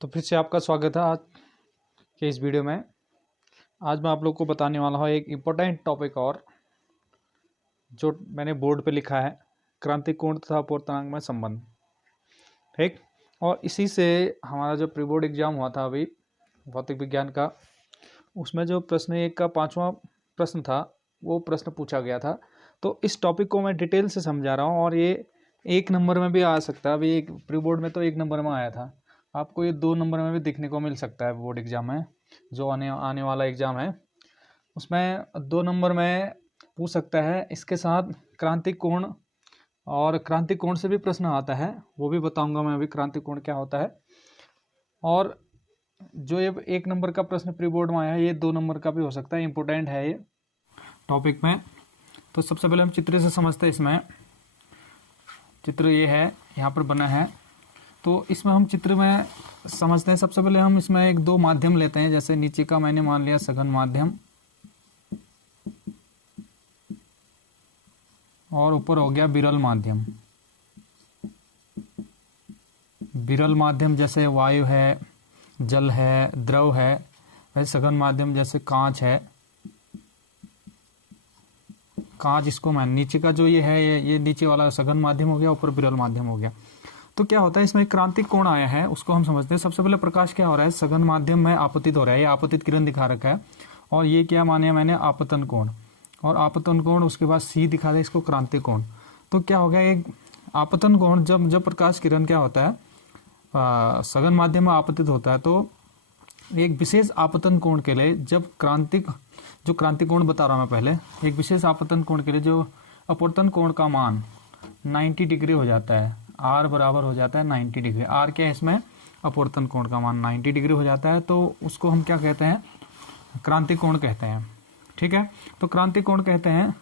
तो फिर से आपका स्वागत है आज के इस वीडियो में। आज मैं आप लोग को बताने वाला हूँ एक इम्पोर्टेंट टॉपिक और जो मैंने बोर्ड पे लिखा है, क्रांतिक कोण तथा अपूर्णांक में संबंध। ठीक, और इसी से हमारा जो प्री बोर्ड एग्जाम हुआ था अभी भौतिक विज्ञान का, उसमें जो प्रश्न 1 का 5वां प्रश्न था वो प्रश्न पूछा गया था। तो इस टॉपिक को मैं डिटेल से समझा रहा हूँ और ये 1 नंबर में भी आ सकता है। अभी एक प्री बोर्ड में तो 1 नंबर में आया था, आपको ये 2 नंबर में भी देखने को मिल सकता है। बोर्ड एग्जाम में जो आने वाला एग्ज़ाम है उसमें 2 नंबर में पूछ सकता है। इसके साथ क्रांतिक कोण और क्रांतिक कोण से भी प्रश्न आता है, वो भी बताऊंगा मैं अभी क्रांतिक कोण क्या होता है। और जो ये 1 नंबर का प्रश्न प्री बोर्ड में आया है ये 2 नंबर का भी हो सकता है, इंपॉर्टेंट है ये टॉपिक में। तो सबसे पहले हम चित्र से समझते हैं। इसमें चित्र ये है, यहाँ पर बना है, तो इसमें हम चित्र में समझते हैं। सबसे पहले हम इसमें 1-2 माध्यम लेते हैं। जैसे नीचे का मैंने मान लिया सघन माध्यम और ऊपर हो गया विरल माध्यम। विरल माध्यम जैसे वायु है, जल है, द्रव है। वैसे सघन माध्यम जैसे कांच है, कांच इसको मैं नीचे का जो ये है ये नीचे वाला सघन माध्यम हो गया, ऊपर विरल माध्यम हो गया। तो क्या होता है इसमें क्रांतिक कोण आया है उसको हम समझते हैं। सबसे पहले प्रकाश क्या हो रहा है, सघन माध्यम में आपतित हो रहा है, ये आपतित किरण दिखा रखा है। और ये क्या माने मैंने, आपतन कोण। और आपतन कोण उसके बाद सी दिखा दे, इसको क्रांतिक कोण। तो क्या हो गया, एक आपतन कोण जब प्रकाश किरण क्या होता है सघन माध्यम में आपतित होता है, तो एक विशेष आपतन कोण के लिए जब क्रांतिक कोण बता रहा हूं मैं पहले, एक विशेष आपतन कोण के लिए जो अपवर्तन कोण का मान 90 डिग्री हो जाता है, आर बराबर हो जाता है 90 डिग्री। आर क्या है इसमें, अपवर्तन कोण का मान 90 डिग्री हो जाता है, तो उसको हम क्या कहते हैं, क्रांतिक कोण कहते हैं। ठीक है, तो क्रांतिक कोण कहते हैं।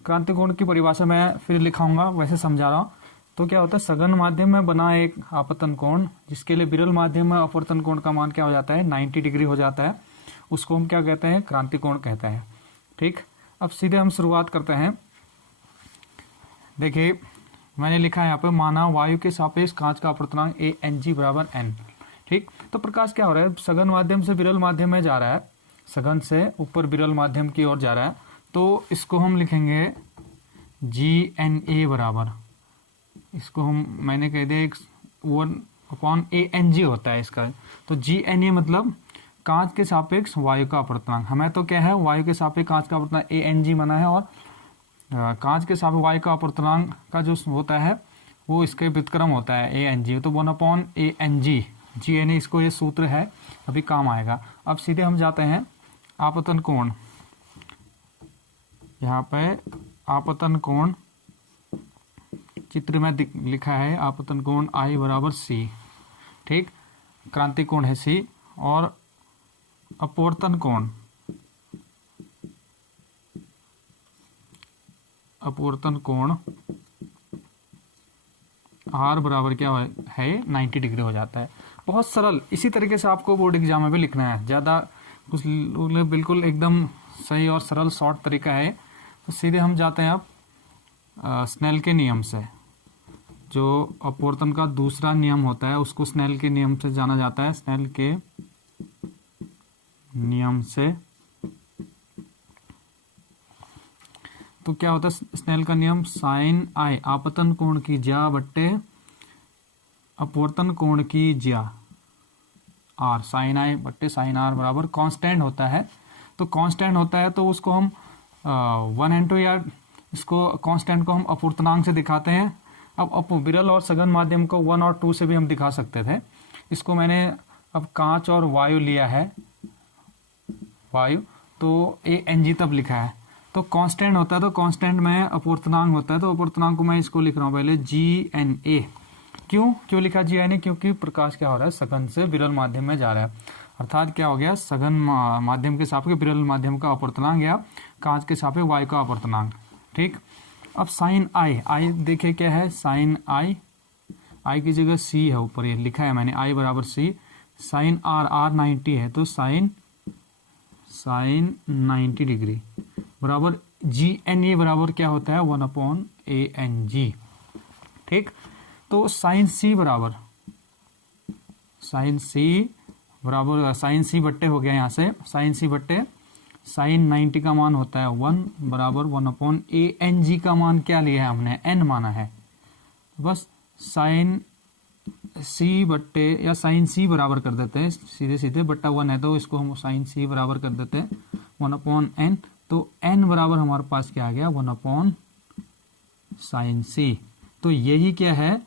क्रांतिक कोण की परिभाषा मैं फिर लिखाऊंगा, वैसे समझा रहा हूँ। तो क्या होता है, सघन माध्यम में बना एक आपतन कोण जिसके लिए विरल माध्यम में अपवर्तन कोण का मान क्या हो जाता है, 90 डिग्री हो जाता है, उसको हम क्या कहते हैं, क्रांतिक कोण कहते हैं। ठीक, अब सीधे हम शुरुआत करते हैं। देखिए मैंने लिखा है यहाँ पे, माना वायु के सापेक्ष कांच का अपवर्तनांक ANG बराबर n। ठीक, तो प्रकाश क्या हो रहा है, सघन माध्यम से विरल माध्यम में जा रहा है, सघन से ऊपर विरल माध्यम की ओर जा रहा है, तो इसको हम लिखेंगे GNA बराबर, इसको हम मैंने कह दिया 1/ANG होता है इसका। तो GNA मतलब कांच के सापेक्ष वायु का अपवर्तनांक। हमें तो क्या है, वायु के सापेक्ष कांच का अपवर्तनांक ANG बना है, और कांच के सापेक्ष वायु का अपवर्तनांक का जो होता है वो इसके व्युत्क्रम होता है ANG, तो 1/ANG GNA, इसको ये सूत्र है, अभी काम आएगा। अब सीधे हम जाते हैं आपतन कोण। यहाँ पे आपतन कोण चित्र में लिखा है, आपतन कोण I बराबर C। ठीक, क्रांतिक कोण है C, और अपवर्तन कोण R बराबर क्या है, 90 डिग्री हो जाता है। बहुत सरल, इसी तरीके से आपको बोर्ड एग्जाम में भी लिखना है, ज़्यादा कुछ बिल्कुल एकदम सही और सरल शॉर्ट तरीका है। तो सीधे हम जाते हैं अब स्नेल के नियम से। जो अपवर्तन का दूसरा नियम होता है उसको स्नेल के नियम से जाना जाता है, स्नेल के नियम से। तो क्या होता है स्नेल का नियम, साइन आई आपतन कोण की ज्या बट्टे अपवर्तन कोण की ज्या आर, साइन आई बट्टे साइन आर बराबर कांस्टेंट होता है। तो कांस्टेंट होता है तो उसको हम 1/2 या इसको कांस्टेंट को हम अपवर्तनांक से दिखाते हैं। अब विरल और सघन माध्यम को 1 और 2 से भी हम दिखा सकते थे। इसको मैंने अब कांच और वायु लिया है, वायु, तो ANG तब लिखा है। तो कांस्टेंट होता है, तो कांस्टेंट में अपवर्तनांक होता है, तो अपवर्तनांक को मैं इसको लिख रहा हूँ पहले GNA। क्यों लिखा GNA, क्योंकि प्रकाश क्या हो रहा है, सघन से विरल माध्यम में जा रहा है, अर्थात क्या हो गया, सघन माध्यम के सापेक्ष विरल माध्यम का अपवर्तनांक या कांच के सापेक्ष वायु का अपवर्तनांक। ठीक, अब साइन आई देखिए क्या है, साइन आई की जगह C है, ऊपर ये लिखा है मैंने I बराबर C। साइन R 90 है, तो साइन 90 डिग्री बराबर GNA बराबर क्या होता है, 1/ANG। ठीक, तो साइन C बराबर साइन सी बराबर साइन सी बट्टे हो गया यहाँ से साइन सी बट्टे साइन 90 का मान होता है 1 बराबर 1/ANG का मान क्या लिया है हमने n माना है। बस साइन सी बट्टे या साइन सी बराबर कर देते हैं सीधे सीधे, बट्टा 1 है तो इसको हम साइन सी बराबर कर देते हैं 1/n। तो n बराबर हमारे पास क्या आ गया 1/साइन सी। तो यही क्या है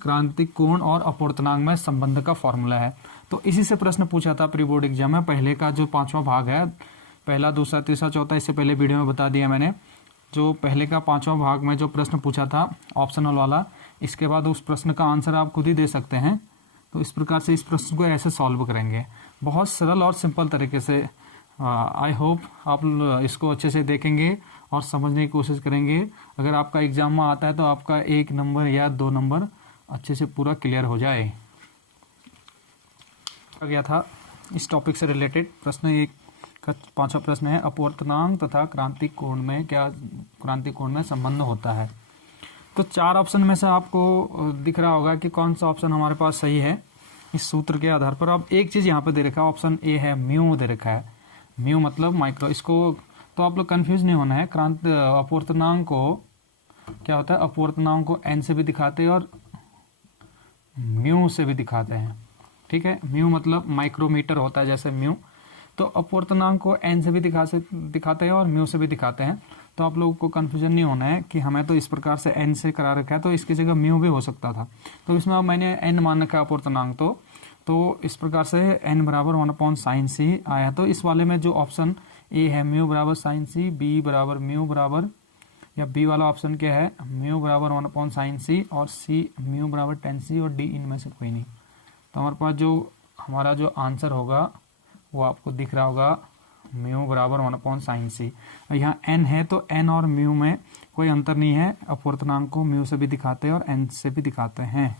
क्रांतिक कोण और अपवर्तनांक में संबंध का फॉर्मूला है। तो इसी से प्रश्न पूछा था प्री बोर्ड एग्जाम में। पहले का जो 5वां भाग है, पहला दूसरा तीसरा चौथा, इससे पहले वीडियो में बता दिया मैंने, जो पहले का 5वां भाग में जो प्रश्न पूछा था ऑप्शनल वाला, इसके बाद उस प्रश्न का आंसर आप खुद ही दे सकते हैं। तो इस प्रकार से इस प्रश्न को ऐसे सॉल्व करेंगे, बहुत सरल और सिंपल तरीके से। आई होप आप इसको अच्छे से देखेंगे और समझने की कोशिश करेंगे। अगर आपका एग्जाम में आता है तो आपका 1 नंबर या 2 नंबर अच्छे से पूरा क्लियर हो जाए। गया था इस टॉपिक से रिलेटेड प्रश्न, एक का 5वां प्रश्न है अपवर्तनांक तथा क्रांतिक कोण में संबंध होता है। तो 4 ऑप्शन में से आपको दिख रहा होगा कि कौन सा ऑप्शन हमारे पास सही है इस सूत्र के आधार पर। अब एक चीज यहाँ पे दे रखा है, ऑप्शन ए है म्यू दे रखा है, म्यू मतलब माइक्रो। इसको तो आप लोग कंफ्यूज नहीं होना है। अपवर्तनांक को क्या होता है, अपवर्तनांक को एन से भी दिखाते हैं और म्यू से भी दिखाते हैं, ठीक है। म्यू मतलब माइक्रोमीटर होता है जैसे म्यू, तो अपवर्तनांक को एन से भी दिखाते हैं और म्यू से भी दिखाते हैं। तो आप लोगों को कंफ्यूजन नहीं होना है कि हमें तो इस प्रकार से एन से करा रखा है तो इसकी जगह म्यू भी हो सकता था। तो इसमें अब मैंने एन मान रखा है अपवर्तनांक, तो इस प्रकार से एन बराबर 1/साइन सी आया। तो इस वाले में जो ऑप्शन ए है म्यू बराबर साइन सी, बी बराबर म्यू बराबर, या बी वाला ऑप्शन क्या है म्यू बराबर 1/साइन सी और सी म्यू बराबर tan सी, और डी इनमें से कोई नहीं। तो हमारे पास हमारा जो आंसर होगा वो आपको दिख रहा होगा म्यू बराबर 1/साइन सी। यहाँ n है तो n और म्यू में कोई अंतर नहीं है, अपवर्तनांक को म्यू से भी दिखाते हैं और n से भी दिखाते हैं।